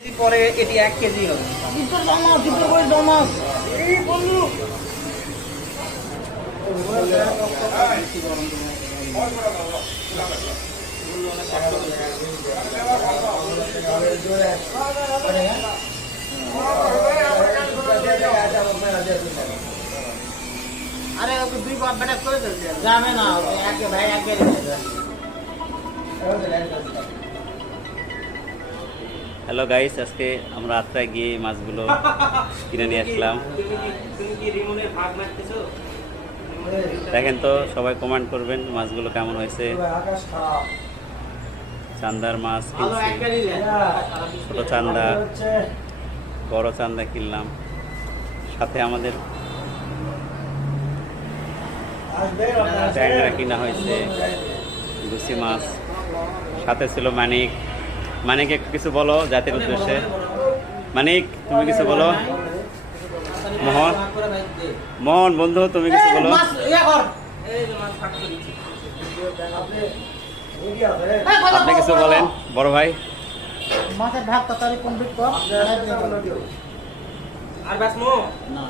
পরে এটি 1 কেজি হবে। দুটোর জমা দুটো করে জমা এই বন্ধু আরে ওকে দুই বার বেটা করে দিল যাবে না একে ভাই একে হ্যালো গাইস, আজকে আমরা আত্রায় গিয়ে মাছগুলো কিনে নিয়ে আসলাম। তুমি কি রিমনের ভাগ মারতেছো? দেখেন তো, সবাই কমেন্ট করবেন মাছগুলো কেমন হয়েছে। চান্দার মাছ ভালো কিনছি, একবারই দেন। ছোট চান্দা, বড় চান্দা কিনলাম। সাথে আমাদের ট্যাংরা কিনা হয়েছে, গুছি মাছ। সাথে ছিল মানিক। মানিক একটু কিছু বলো জাতির উদ্দেশ্যে। মানিক, তুমি কিছু বলো। মোহন, মোহন বন্ধু, তুমি কিছু বলো। মাছ ইয়া কর এই যে মাছ ভাগ করেছি। আপনি কিছু বলেন বড় ভাই। মাছের ভাত তাড়াতাড়ি কমপ্লিট কর আর বাস মো না